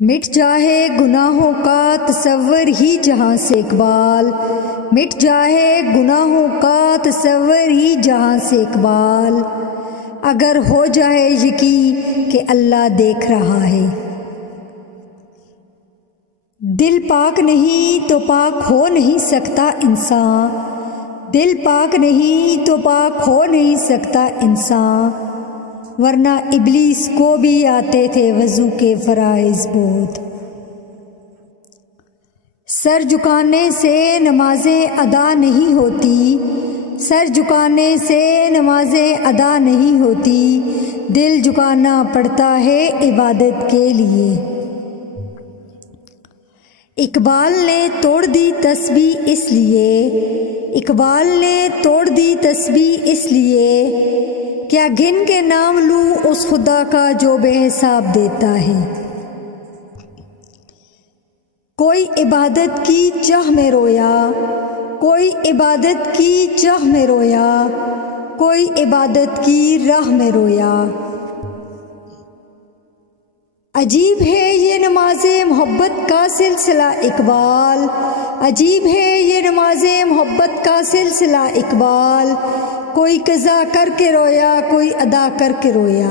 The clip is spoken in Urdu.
مٹ جائے گناہوں کا تصور ہی جہاں سے اقبال، مٹ جائے گناہوں کا تصور ہی جہاں سے اقبال، اگر ہو جائے یقین کہ اللہ دیکھ رہا ہے۔ دل پاک نہیں تو پاک ہو نہیں سکتا انسان، دل پاک نہیں تو پاک ہو نہیں سکتا انسان، ورنہ ابلیس کو بھی آتے تھے وضو کے فرائض بہت۔ سر جھکانے سے نمازیں ادا نہیں ہوتی، سر جھکانے سے نمازیں ادا نہیں ہوتی، دل جھکانا پڑتا ہے عبادت کے لیے۔ اقبال نے توڑ دی تسبیح اس لیے، اقبال نے توڑ دی تسبیح اس لیے، کیا گن کے نام لوں اس خدا کا جو بے حساب دیتا ہے۔ کوئی عبادت کی چاہ میں رویا، کوئی عبادت کی چاہ میں رویا، کوئی عبادت کی راہ میں رویا۔ عجیب ہے یہ نماز محبت کا سلسلہ اقبال، عجیب ہے یہ نماز محبت کا سلسلہ اقبال، کوئی قضا کر کے رویا کوئی ادا کر کے رویا۔